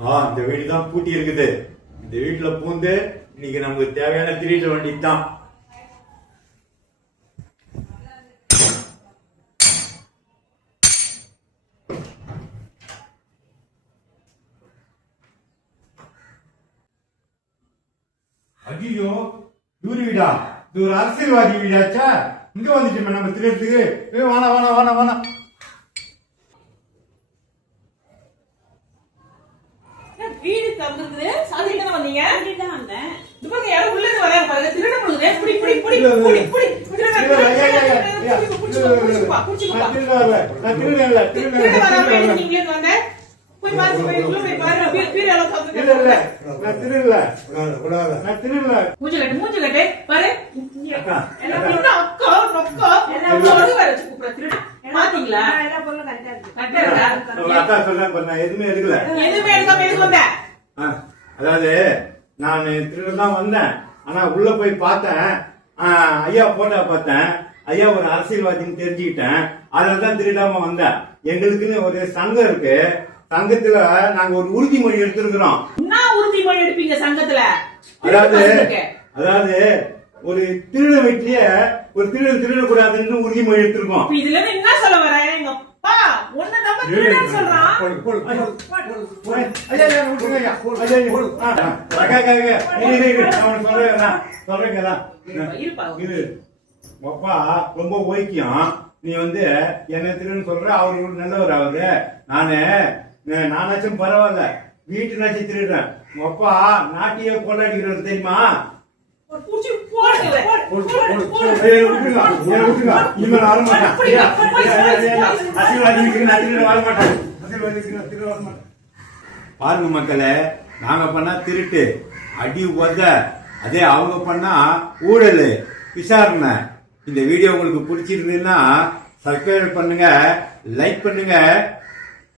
இந்த வீடு தான் பூட்டி இருக்குது. இந்த வீட்டுல பூந்து இன்னைக்கு நமக்கு தேவையான திருட வேண்டியதுதான். ஐயோ, இவரு வீடா? இது ஒரு அரசியல்வாதி வீடாச்சா? இங்க வந்துட்டோமே நம்ம திருடத்துக்கு. வானா வானா வானா வானா. வீடு தந்துருக்குது. சாதிக்கு தான வந்தீங்க? வீடு தான் வந்தேன். இது பாருங்க, யாரோ உள்ள இருந்து வராங்க பாருங்க. திருட போகுது. புடி புடி புடி புடி புடி. புடிச்சுப்பா புடிச்சுப்பா. நான் திருடல. நீங்களே வந்த. போய் பாருங்க, போய் உள்ள போய் பாருங்க. வீடு எல்லாம் தந்துருக்கு. இல்ல நான் திருடல. நான் திருடல. மூஞ்சி கட்டு பாரு. அக்கா எல்லாம் அக்கா அக்கா எல்லாம் வந்து வர வச்சு கூப்பிடுற திருட. பாத்தீங்களா? எல்லா பொருளும் கரெக்ட்டா இருக்கு. கரெக்ட்டா இருக்கா? உங்க அக்கா சொன்னாங்க, நான் எதுவுமே எடுக்கல. எதுவுமே எடுக்காம எதுக்கு வந்த? அதாவது நான் திருட தான் வந்தேன். ஆனா உள்ள போய் பார்த்தேன், ஐயா போட்டோ பார்த்தேன். ஐயா ஒரு அரசியல்வாதின்னு தெரிஞ்சுக்கிட்டேன். அதனாலதான் திருடாம வந்தேன். எங்களுக்குன்னு ஒரு சங்கம் இருக்கு. சங்கத்துல நாங்க ஒரு உறுதிமொழி எடுத்திருக்கிறோம். என்ன உறுதிமொழி எடுப்பீங்க சங்கத்துல? அதாவது ஒரு திருட வீட்லயே ஒரு திருடக்கூடாதுன்னு உறுதிமொழி எடுத்திருக்கோம். இதுல என்ன சொல்ல வர? எங்க அப்பா ஒண்ணு நம்ம திருடன்னு சொல்றான். அப்பா ரொம்ப ஓய்க்கியம். நீ வந்து என்ன திருடன்னு சொல்ற, அவரு நல்லவர். அவரு நானாச்சும் பரவாயில்ல, வீட்டு நாச்சி திருடுறேன். உங்க அப்பா நாட்டிய கொண்டாடிக்கிறது தெரியுமா? பாருங்க மக்களே, நாங்க பண்ணா திருட்டு, அடி உத. அதே அவங்க பண்ணா ஊழல், விசாரணை. இந்த வீடியோ உங்களுக்கு பிடிச்சிருந்ததுன்னா சப்ஸ்கிரைப் பண்ணுங்க, லைக் பண்ணுங்க,